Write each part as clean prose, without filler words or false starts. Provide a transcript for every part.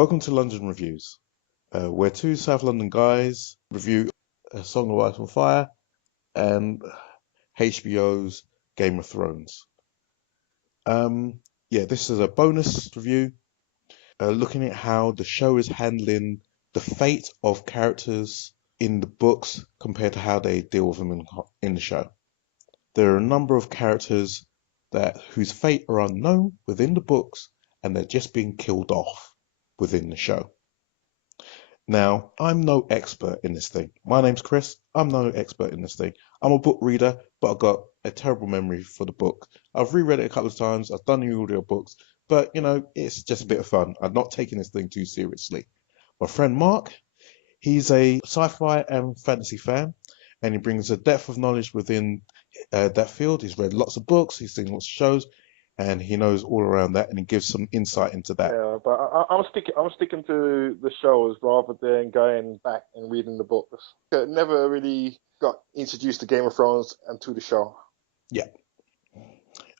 Welcome to London Reviews, where two South London guys review A Song of Ice and Fire and HBO's Game of Thrones. This is a bonus review looking at how the show is handling the fate of characters in the books compared to how they deal with them in the show. There are a number of characters whose fate are unknown within the books, and they're just being killed off within the show. Now, I'm no expert in this thing. My name's Chris. I'm no expert in this thing. I'm a book reader, but I've got a terrible memory for the book. I've reread it a couple of times. I've done the audio books, but it's just a bit of fun. I'm not taking this thing too seriously. My friend Mark, he's a sci-fi and fantasy fan, and he brings a depth of knowledge within that field. He's read lots of books, he's seen lots of shows, and he knows all around that, and he gives some insight into that. Yeah, but I'm sticking to the shows rather than going back and reading the books. I never really got introduced to Game of Thrones and to the show. Yeah.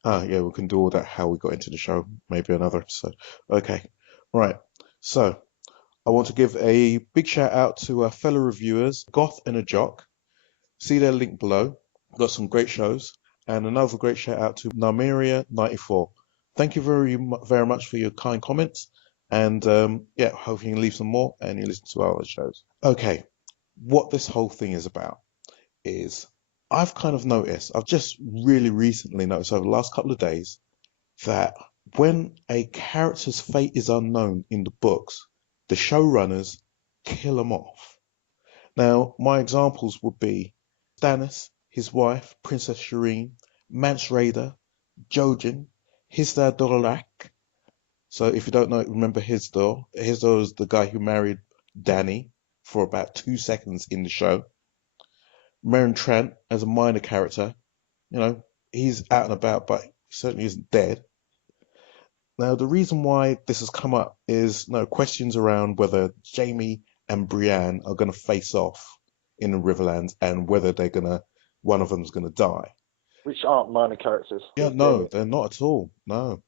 We can do all that, how we got into the show, maybe another episode. Okay, right. So, I want to give a big shout out to our fellow reviewers, Goth and a Jock. See their link below. Got some great shows. And another great shout out to Narmeria94. Thank you very much for your kind comments. And hope you can leave some more and you listen to our other shows. Okay, what this whole thing is about is I've kind of noticed, I've just really recently noticed over the last couple of days that when a character's fate is unknown in the books, the showrunners kill them off. Now, my examples would be Stannis, his wife, Princess Shireen, Mance Rayder, Jojen, Hizdahr Dolaraq. So if you don't know, remember Hizdahr. Hizdahr is the guy who married Dany for about 2 seconds in the show. Meryn Trant as a minor character, he's out and about, but he certainly isn't dead. Now, the reason why this has come up is questions around whether Jaime and Brienne are going to face off in the Riverlands and whether one of them's going to die. Which aren't minor characters. Yeah, no, they're not at all. No.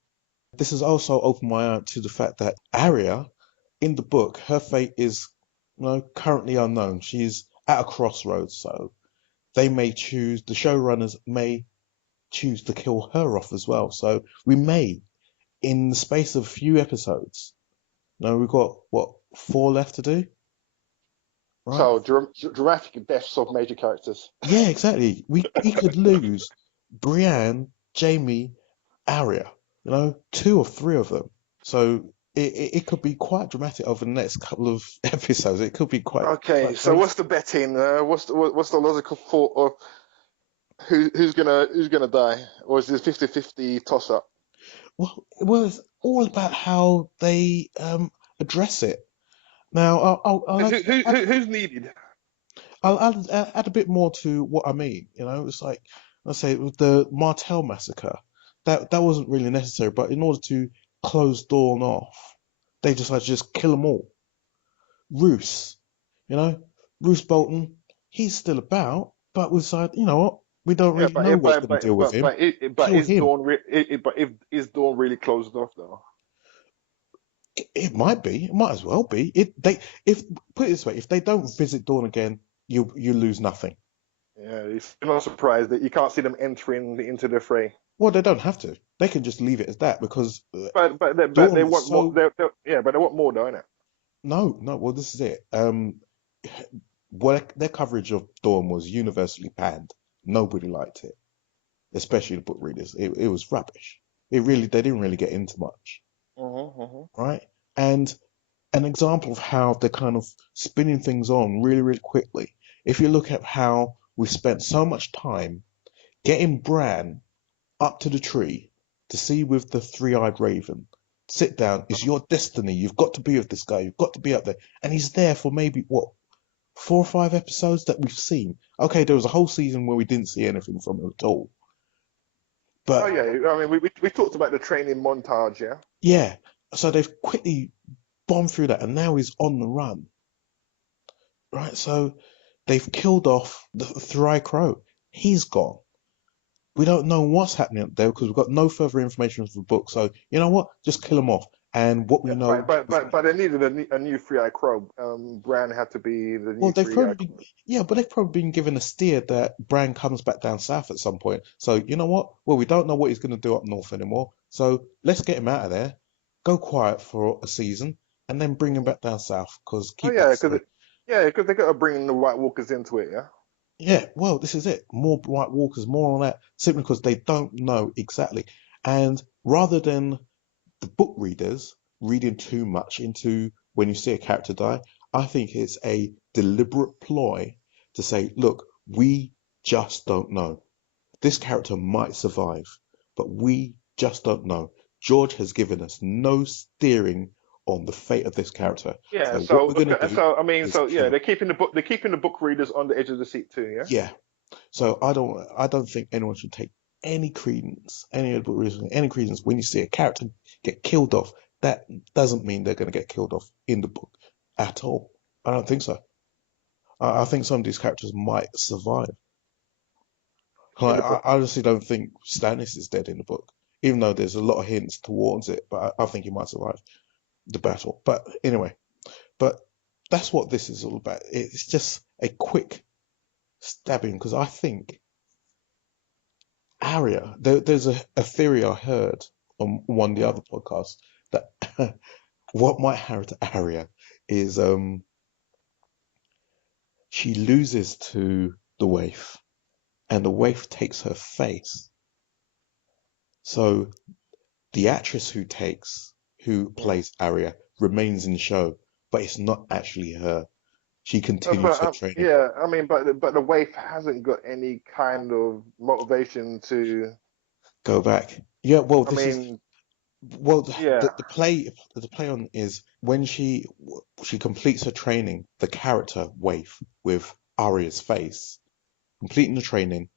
This has also opened my eye to the fact that Arya, in the book, her fate is currently unknown. She's at a crossroads, so the showrunners may choose to kill her off as well. So we may, in the space of a few episodes, we've got, 4 left to do? Right. So, dramatic deaths of major characters. Yeah, exactly. We could lose Brienne, Jaime, Arya, 2 or 3 of them. So it could be quite dramatic over the next couple of episodes. It could be quite... Okay, quite so what's the betting? What's the logical thought of who's gonna die? Or is it a 50-50 toss-up? Well, it was all about how they address it. Now, who's needed? I'll add a bit more to what I mean. It's like I say with the Martell massacre, that wasn't really necessary. But in order to close Dawn off, they decided to just kill them all. Roose Bolton, he's still about, but we decided, what, we don't really know what's going to deal with him. Is Dawn really closed off though? It might be. It might as well be. Put it this way: if they don't visit Dawn again, you lose nothing. Yeah, you're not surprised that you can't see them entering into the fray. Well, they don't have to. They can just leave it as that because. But they want more. But they want more, don't it? No. Well, this is it. Their coverage of Dawn was universally panned. Nobody liked it, especially the book readers. It was rubbish. They didn't really get into much. Right? And an example of how they're kind of spinning things on really, really quickly. If you look at how we spent so much time getting Bran up to the tree to see with the three-eyed raven, sit down, it's your destiny, you've got to be with this guy, you've got to be up there. And he's there for maybe, 4 or 5 episodes that we've seen. Okay, there was a whole season where we didn't see anything from him at all. But, I mean, we talked about the training montage, yeah? Yeah. So they've quickly bombed through that, and now he's on the run. Right? So they've killed off the Three Crow. He's gone. We don't know what's happening up there because we've got no further information from the book. So, you know what? Just kill him off. And what we Yeah, know with but they needed a new three-eyed crow. Bran had to be the well, new they've probably three-eyed been, crow. yeah, but they've probably been given a steer that Bran comes back down south at some point. So you know what? Well, we don't know what he's going to do up north anymore. So let's get him out of there, go quiet for a season, and then bring him back down south because Oh keep that yeah, safe. because they got to bring the White Walkers into it. Yeah. Yeah, well, this is it. More White Walkers, more on that, simply because they don't know exactly. And rather than the book readers reading too much into when you see a character die, I think it's a deliberate ploy to say, look, we just don't know. This character might survive, but we just don't know. George has given us no steering on the fate of this character. Yeah. So what So we're going okay, to do so I mean, is so yeah, kill. they're keeping the book readers on the edge of the seat too. Yeah. Yeah. So I don't think anyone should take any credence, any of the reason, any credence when you see a character get killed off. That doesn't mean they're going to get killed off in the book at all. I don't think so. I think some of these characters might survive. In Like, the I book. honestly don't think Stannis is dead in the book, even though there's a lot of hints towards it. But I think he might survive the battle. But anyway, but that's what this is all about. It's just a quick stabbing because I think Arya, there's a theory I heard on one of the Mm. other podcasts that what might happen to Arya is she loses to the waif and the waif takes her face. So the actress who Mm. plays Arya remains in the show, but it's not actually her. She continues her training. Yeah, I mean, but the waif hasn't got any kind of motivation to. Go back. Yeah, well, I this is mean, well yeah, the play on is when she completes her training, the character waif with Arya's face, completing the training,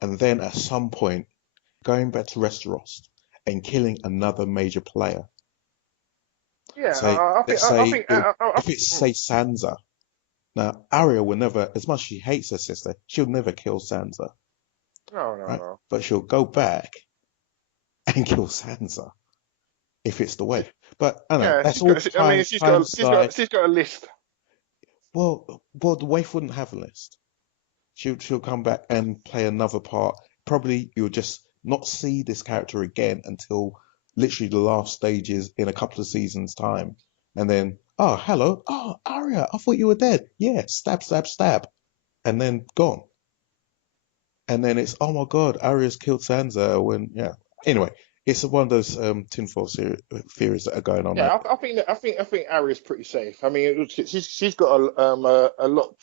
and then at some point going back to Westeros and killing another major player. yeah. Say, let's I say think, if it's say Sansa. Now Arya will never, as much as she hates her sister, she'll never kill Sansa, no, no, right? no. But she'll go back and kill Sansa if it's the waif. But I don't know Yeah, that's all I mean, hindsight. she's got a list. Well, the waif wouldn't have a list. She'll come back and play another part. Probably you'll just not see this character again until literally the last stages in a couple of seasons' time. And then, oh, hello. Oh, Arya, I thought you were dead. Yeah, stab, stab, stab. And then gone. And then it's, oh my God, Arya's killed Sansa when, yeah. Anyway, it's one of those tinfoil theories that are going on there. Yeah, I think Arya's pretty safe. I mean, she's got a lot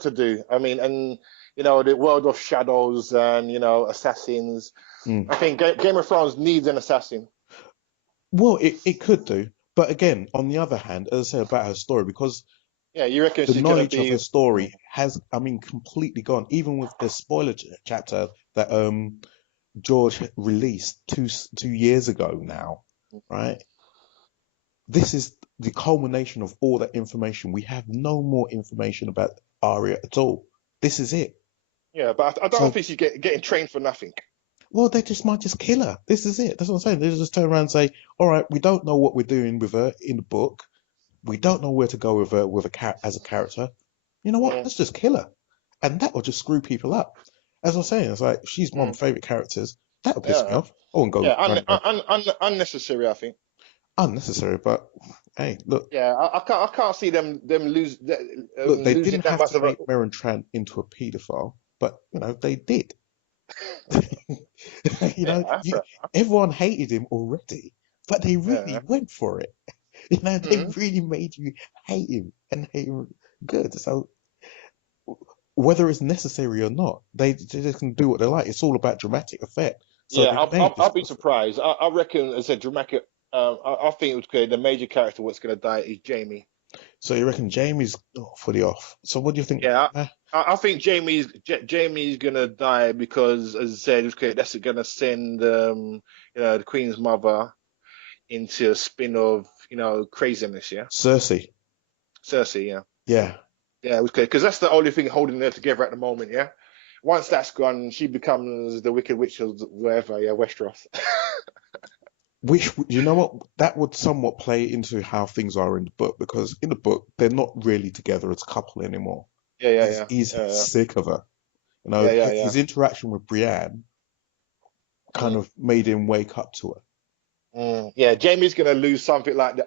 to do. I mean, and the world of shadows and assassins. Mm. I think Game of Thrones needs an assassin. Well, it could do. But again, on the other hand, as I said about her story, because Yeah, you reckon the she's gonna knowledge of be? her story has, I mean, completely gone. Even with the spoiler chapter that George released 2 years ago now, right? This is the culmination of all that information. We have no more information about Arya at all. This is it. Yeah, but I don't So, think she's getting trained for nothing. well, they just might just kill her. This is it. That's what I'm saying. They just turn around and say, "All right, we don't know what we're doing with her in the book. We don't know where to go with her with as a character. You know what? Mm, Let's just kill her, and that will just screw people up." As I was saying, it's like she's one of mm, my favorite characters. That would piss me yeah, off. I wouldn't go yeah, running around. unnecessary. I think. Unnecessary, but hey, look, Yeah, I can't see look, they losing didn't that have much to of a. make Meryn Trant into a paedophile, but they did. Yeah, You, everyone hated him already, but they yeah. really went for it. They Mm. really made you hate him and hate him good. So whether it's necessary or not, they just can do what they like. It's all about dramatic effect. So Yeah, they made this I'll be perfect. surprised. I reckon, as a dramatic, I think it was good. The major character what's going to die is Jamie. So you reckon Jamie's fully off? So what do you think? Yeah, Uh, I think Jamie's going to die because, as I said, okay, that's going to send the Queen's mother into a spin of craziness. Yeah, Cersei. Cersei. Yeah, Yeah. yeah, okay, because that's the only thing holding her together at the moment. Yeah, once that's gone, she becomes the Wicked Witch of wherever. Yeah, Westeros. which you know what that would somewhat play into how things are in the book because in the book they're not really together as a couple anymore. Yeah, yeah, He's yeah, he's yeah, sick of her. You know, yeah, yeah, yeah. his interaction with Brienne kind Mm, of made him wake up to her. yeah, Jamie's gonna lose something like the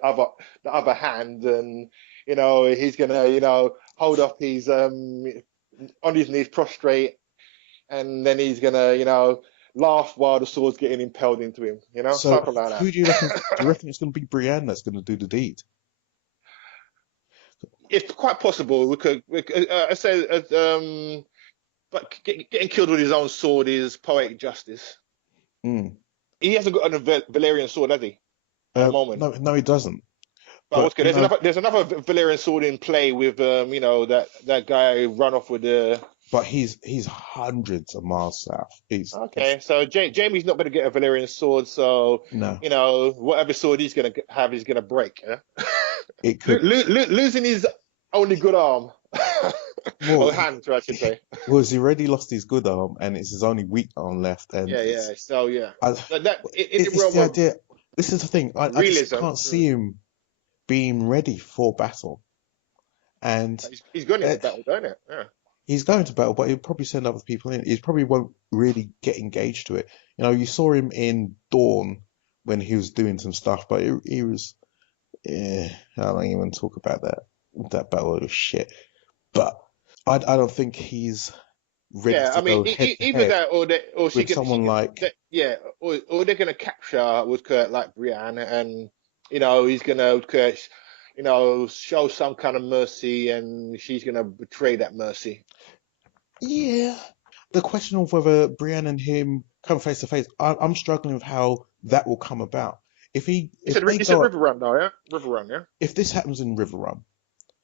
other hand, and he's gonna hold up his on his knees prostrate, and then he's gonna laugh while the sword's getting impaled into him, So something like that. who do you reckon? Do you reckon it's going to be Brienne that's going to do the deed? It's quite possible I say but getting killed with his own sword is poetic justice. Mm. He hasn't got a Valerian sword, has he? At the moment. No, no, he doesn't. But But what's good? There's another Valerian sword in play with that guy who run off with the. he's hundreds of miles south. He's Okay, so Jamie's not going to get a Valerian sword, so no. whatever sword he's going to have, he's going to break. Yeah? It could Losing his only good arm well or hand, I should say. he's already lost his good arm and it's his only weak arm left, and Yeah, yeah. So yeah, I, that in the it's realm the of idea. This is the thing. I just realism, can't see him being ready for battle, and he's going uh, into battle, don't it? Yeah. he's going to battle, but he'll probably send other people in. He probably won't really get engaged to it. You know, you saw him in Dawn when he was doing some stuff, but he was. I don't even talk about that. That battle was shit. But I don't think he's ready Yeah, to I mean, go head to either head that or with someone like. yeah, or they're gonna capture with Kurt like Brienne, and he's gonna Kurt, show some kind of mercy, and she's gonna betray that mercy. Yeah. The question of whether Brienne and him come face to face, I'm struggling with how that will come about. If they You said go up, River Run, though, yeah, River Run, yeah. if this happens in River Run,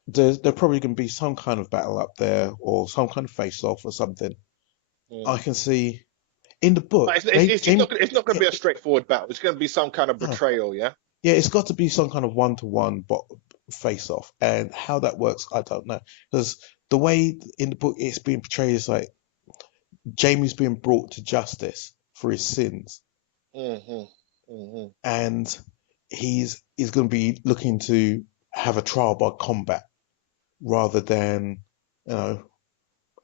there's probably going to be some kind of battle up there or some kind of face off or something. Mm. I can see in the But book, they Jamie, it's not gonna yeah, be a straightforward battle. It's gonna be some kind of no, betrayal, yeah. yeah, it's got to be some kind of one-to-one face off, and how that works, I don't know, because the way in the book it's being portrayed is like Jamie's being brought to justice for his sins, Hmm. Hmm. and he's going to be looking to have a trial by combat rather than you know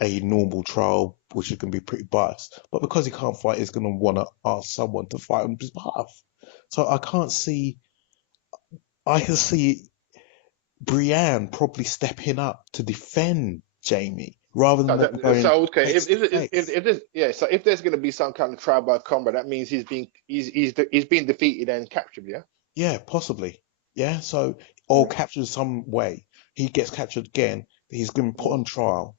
a normal trial, which is going to be pretty biased. But because he can't fight, he's going to want to ask someone to fight on his behalf. So I can't see. I can see Brienne probably stepping up to defend Jamie rather than them going So okay, face to face. if there's yeah, so if there's gonna be some kind of trial by combat, that means he's been defeated and captured, yeah. Yeah, possibly. Yeah, so or Mm, captured some way. He gets captured again. He's been put mm, on trial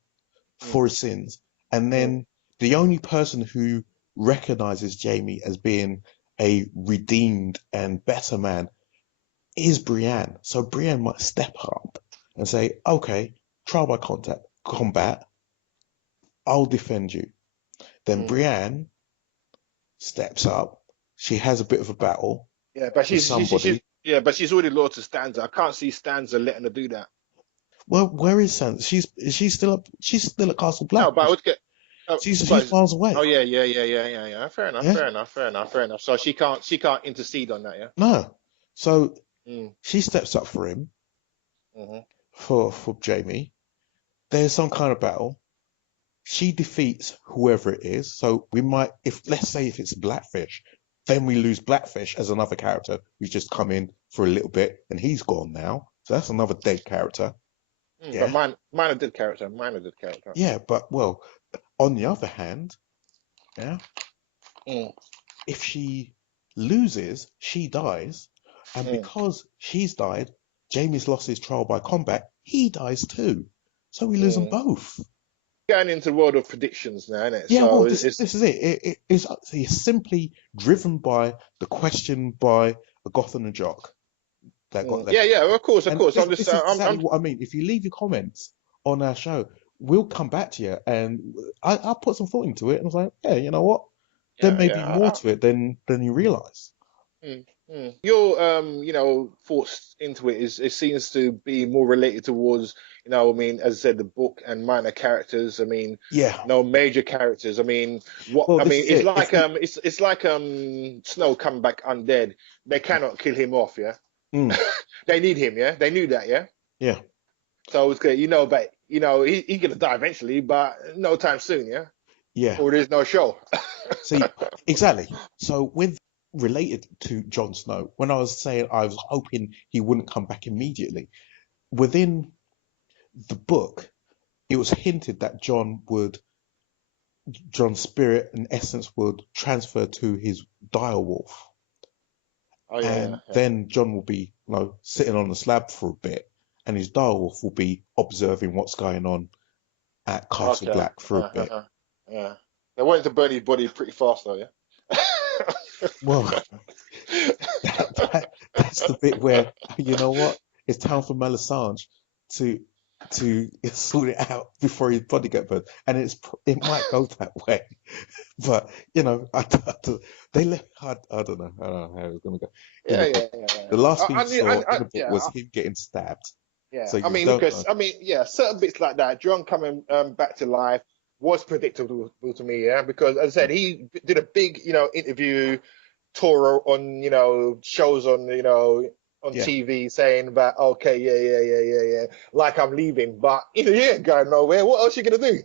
mm, for his sins, and mm, then the only person who recognizes Jamie as being a redeemed and better man is Brienne. So Brienne might step up and say, "Okay, trial by contact, combat. I'll defend you." Then mm. Brienne steps up. She has a bit of a battle Yeah, but with she's somebody. yeah, but she's already loyal to Stanza. I can't see Stanza letting her do that. Well, where is Sansa? She's still up. She's still at Castle No, Black. but I would get. Oh, She's a few but miles oh away. yeah, yeah, yeah, yeah, yeah, yeah. Fair enough, Yeah, fair enough, fair enough, fair enough. So she can't intercede on that, yeah. no. So Mm, she steps up for him hmm. for Jamie. There's some kind of battle. She defeats whoever it is. So we might, if let's say if it's Blackfish, then we lose Blackfish as another character who's just come in for a little bit and he's gone now. So that's another dead character. But Yeah, mine a good character. Mine a good character. yeah. But well, on the other hand, yeah, Mm, if she loses, she dies, and mm, because she's died, Jamie's lost his trial by combat. He dies too, so we lose them mm. both. Getting into the world of predictions now, isn't it? Yeah, well, So this it's this is it. It's simply driven by the question by a goth and a jock that got their yeah, yeah. comment. Of And course. I'm just this is exactly I'm what I mean. If you leave your comments on our show, we'll come back to you, and I put some thought into it, and I was like, yeah, you know what? There yeah, may be yeah. more to it than you realise. Your thoughts into it seems to be more related towards, I mean, as I said, the book and minor characters. I mean, Yeah. no major characters. I mean, what Well, I this mean, is it. If we, it's like Snow coming back undead. They cannot kill him off, yeah. mm, They need him, yeah. They knew that, yeah. yeah, So it's good, but he's gonna die eventually, but no time soon, yeah. yeah. Or there's no show. See, exactly. So with related to Jon Snow, when I was saying I was hoping he wouldn't come back immediately, within the book, it was hinted that John's spirit and essence would transfer to his direwolf, Oh yeah, yeah, and yeah. then John will be, sitting on the slab for a bit, and his direwolf will be observing what's going on at Castle Okay. Black for a bit. Yeah. They wanted to burn his body pretty fast though, yeah. Well, that's the bit where you know what? It's time for Melisandre to sort it out before his body get burned, and it might go that way, but they left. I don't know. I don't know how it's gonna go in Yeah, the book. yeah, yeah, yeah. The last thing you saw in the book Yeah, was him getting stabbed, yeah. so I you mean, don't know. Lucas. I mean, yeah, certain bits like that, John coming back to life was predictable to me, yeah, because as I said, he did a big, interview tour on, shows on, on Yeah. TV saying that, okay, yeah, yeah, yeah, yeah, yeah, like I'm leaving, but you ain't going nowhere. What else you gonna do?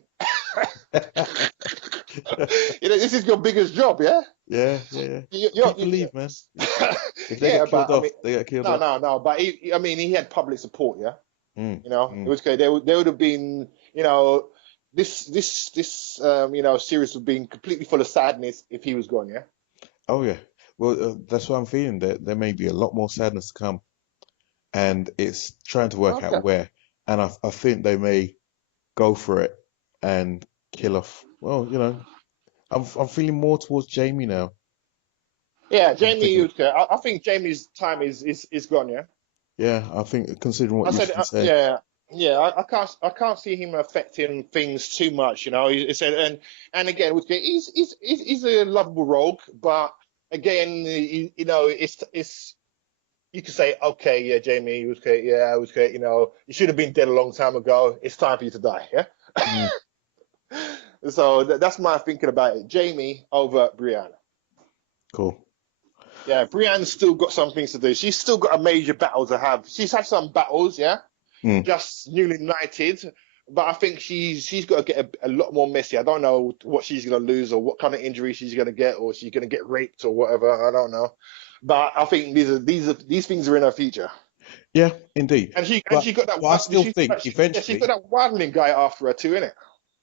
This is your biggest job, yeah. Yeah, yeah, yeah. You People leave, man. If they yeah, get but killed I off, mean, they get killed no, off. no, no. But I mean, he had public support. Yeah, Mm, it mm. was good. They would have been, this series would have been completely full of sadness if he was gone. Yeah. Oh yeah. Well, that's what I'm feeling. There may be a lot more sadness to come, and it's trying to work out Okay. where. And I think they may go for it and kill off. Well, I'm feeling more towards Jamie now. Yeah, I'm Jamie thinking, Utka. I think Jamie's time is gone. Yeah. yeah, I think considering what I you've said, been saying, yeah, yeah. I can't see him affecting things too much. He said, and again, he's a lovable rogue, but again, it's you can say, okay, yeah, Jamie, was great, yeah, it was great. You should have been dead a long time ago. It's time for you to die. Yeah. mm, So that's my thinking about it. Jamie over Brianna. cool. Yeah, Brianne's still got some things to do. She's still got a major battle to have. She's had some battles, yeah, Mm. just newly knighted. But I think she's got to get a lot more messy. I don't know what she's gonna lose or what kind of injury she's gonna get, or she's gonna get raped or whatever. I don't know. But I think these things are in her future. Yeah, indeed. And she got that But I one. still think She's got eventually, that waddling guy after her too, innit?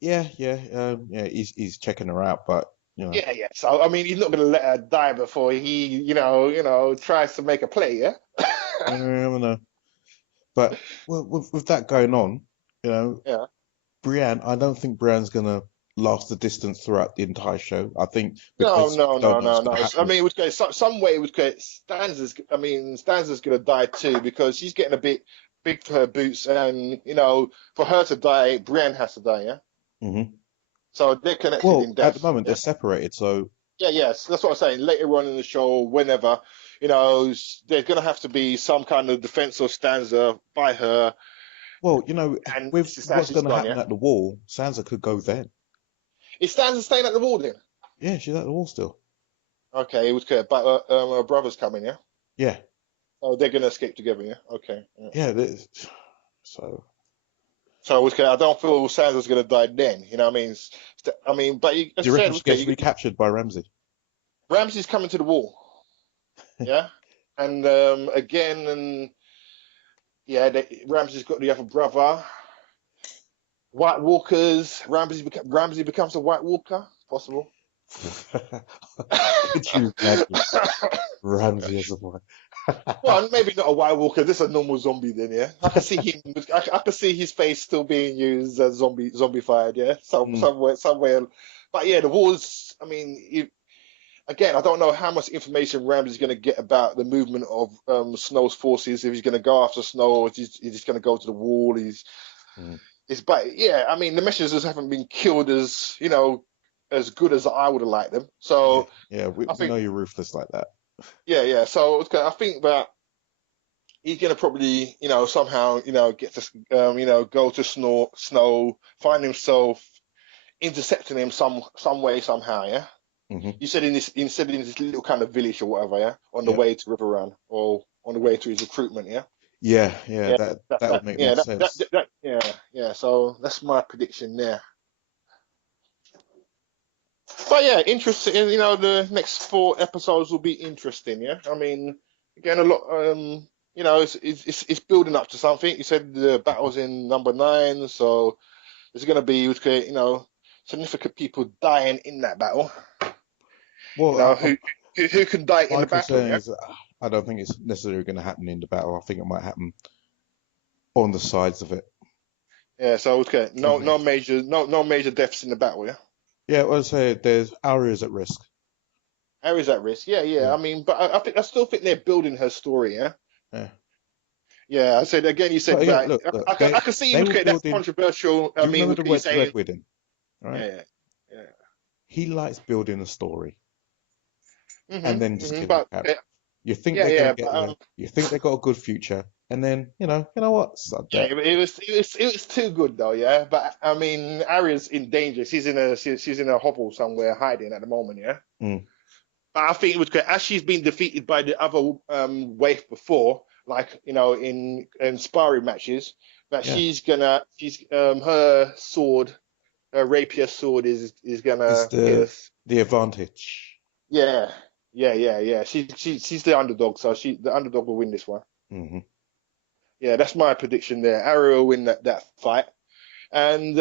yeah, yeah, yeah, he's checking her out, but Yeah, yeah. So I mean, he's not gonna let her die before he, tries to make a play. Yeah. you never know. But well, with that going on, you know, Yeah. Brienne, I don't think Brienne's gonna last the distance throughout the entire show. I think No, because no, we don't no, know what's no, gonna no. I happen. mean, it was good. Some way it was good. Stanza's. I mean, Stanza's gonna die too because she's getting a bit big for her boots, and for her to die, Brienne has to die. Yeah. Hmm. So they're connected Well, in at the death. moment they're Yeah. separated, so Yeah. Yes. That's what I'm saying. Later on in the show, whenever, there's gonna have to be some kind of defense of Stanza by her, well, and with this is how what's she's gonna gone. happen Yeah. at the wall, Sansa could go then. Is Stanza staying at the wall then? Yeah, she's at the wall still. Okay, it was good. But her brother's coming. Yeah. Yeah, Oh, they're gonna escape together. Yeah. Okay. Yeah. yeah. So So I don't feel Sansa's gonna die then. You know what I mean? I mean, but as do I you reckon said, she okay, gets recaptured by Ramsay? Ramsay's coming to the wall. Yeah, and again, and yeah, Ramsay's got the other brother. White Walkers. Ramsay becomes a White Walker. Possible. Could you imagine Ramsay as a boy? Well, maybe not a White Walker. This is a normal zombie then. Yeah, I can see him. I can see his face still being used as zombified. Yeah, so Mm, somewhere. But yeah, the walls. I mean, again, I don't know how much information Ramsey's going to get about the movement of Snow's forces. If he's going to go after Snow, or he's just going to go to the wall. mm. But yeah, I mean, the messengers haven't been killed as as good as I would have liked them. Yeah, So yeah. We, I we know think, you're ruthless like that. yeah, yeah. So okay, I think that he's gonna probably, somehow, get to, go to snow, find himself intercepting him some way somehow. Yeah. Hmm. You said in this little kind of village or whatever. Yeah, on the Yeah, way to River Run or on the way to his recruitment. Yeah. yeah, yeah. Yeah. That would make more Yeah. sense. Yeah. Yeah. So that's my prediction there. But yeah, interesting. The next four episodes will be interesting. Yeah, I mean, again, a lot. It's building up to something. You said the Mhm. battle's in number nine, so there's going to be, significant people dying in that battle. You Well, know, who can die in my the battle? concern Yeah, is I don't think it's necessarily going to happen in the battle. I think it might happen on the sides of it. yeah. So okay, no, Mhm. no major deaths in the battle. Yeah, Yeah, well, I say there's areas at risk. Harry's at risk. Yeah, yeah. Yeah, I mean, but I still think they're building her story. Yeah. yeah. Yeah, I said again. You said But yeah, about look, look, I can see they with were that's building. controversial. I Do you mean, remember with the you Red saying, Wedding, right? yeah, yeah, He likes building a story and then just killing but the character. You think yeah, they're gonna yeah, get there. You think they got a good future, and then you know what? Sod yeah, that. it was too good though. Yeah, but I mean, Arya's in danger. She's in a hovel somewhere hiding at the moment. Yeah, Mm, but I think it was great as she's been defeated by the other wave before, like in sparring matches. That yeah, she's her sword, her rapier sword is is gonna pierce. the advantage. Yeah, yeah. She's the underdog, so the underdog will win this one. Hmm. Yeah, that's my prediction there. Arrow will win that fight, and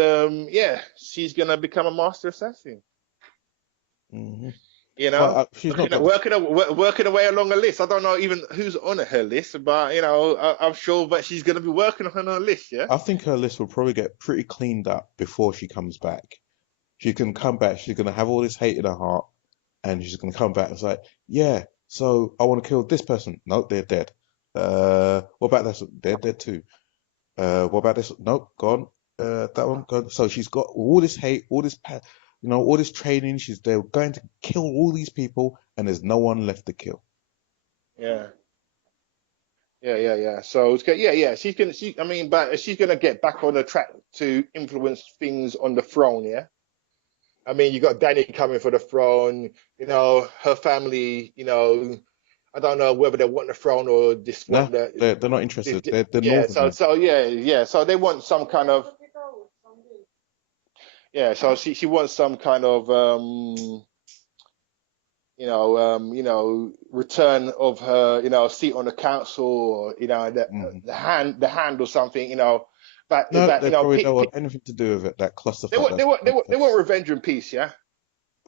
yeah, she's gonna become a master assassin. Hmm. You Well, know, she's not got. working away along a list. I don't know even who's on her list, but I'm sure that she's gonna be working on her list. Yeah. I think her list will probably get pretty cleaned up before she comes back. She can come back. She's gonna have all this hate in her heart, and she's gonna come back and say, "Yeah, so I want to kill this person. No, they're dead. What about this? They're dead too. What about this? Nope, gone. That one gone." So she's got all this hate, all this training. They're going to kill all these people, and there's no one left to kill. Yeah. Yeah. So it's good. Yeah. I mean, but she's gonna get back on the track to influence things on the throne. Yeah. I mean, you got Danny coming for the throne. Her family. I don't know whether they want the throne or just No, want the. they're not interested. They're Yeah. northern So men. so yeah. So they want some kind of. Yeah. So she wants some kind of return of her, seat on the council, or the Hmm. the hand or something. No, That they probably don't want anything to do with it. That they clusterfuck. want That's going to they want revenge and peace. Yeah.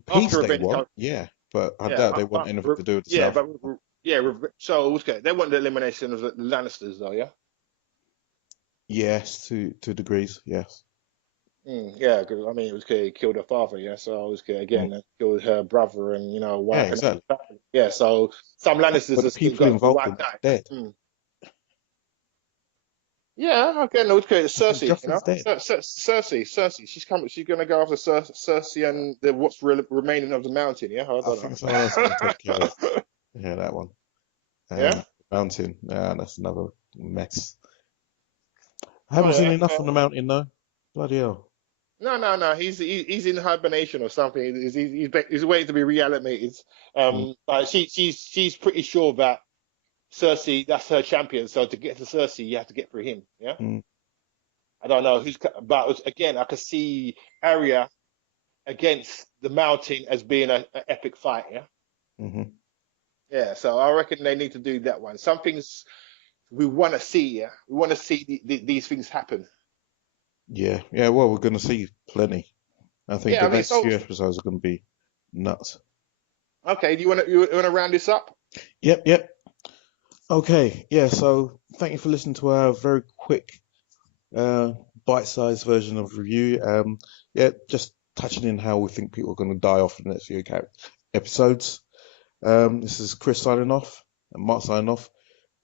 peace After they revenge want, comes. yeah, but I Yeah, doubt they want anything to do with the yeah, South. but yeah, so okay, they want the elimination of the Lannisters, though, yeah. Yes, to degrees, yes. Yeah, 'cause, I mean, it was okay, he killed her father, yeah. So it was okay, Mm. again, killed her brother and Yeah, wiping out exactly. the family. Yeah, so some Lannisters But the have still people got involved in wiped that's out. dead. Mm. Yeah, okay, no, okay, it's I said Cersei, Joffrey's dead. Cersei. She's gonna go after Cersei and what's remaining of the mountain. Yeah, I I don't think someone else is going to take care of it. know. Yeah, that one. Yeah. Mountain. Yeah, that's another mess. I Oh haven't seen yeah. enough on the mountain though. Bloody hell. No. He's in hibernation or something. He's waiting to be reanimated. Mm, But she's pretty sure that Cersei, that's her champion. So to get to Cersei, you have to get through him. Yeah. mm, I don't know but again, I could see Arya against the Mountain as being a epic fight. Yeah. hmm. Yeah. So I reckon they need to do that one. Some things we want to see. Yeah. We want to see these things happen. Yeah, yeah. Well, we're going to see plenty. I think Yeah. the I mean, next so few episodes are going to be nuts. okay. Do you want to round this up? Yep, yep. Okay, yeah. So thank you for listening to our very quick uh, bite-sized version of review. Yeah, just touching in how we think people are going to die off in the next few episodes. This is Chris signing off and Mark signing off.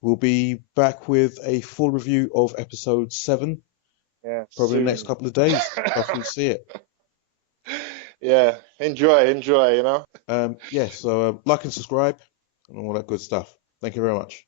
We'll be back with a full review of episode 7, Yeah. probably in the next Soon. couple of days after we see it. Yeah, enjoy. Yeah, so like and subscribe. and all that good stuff. Thank you very much.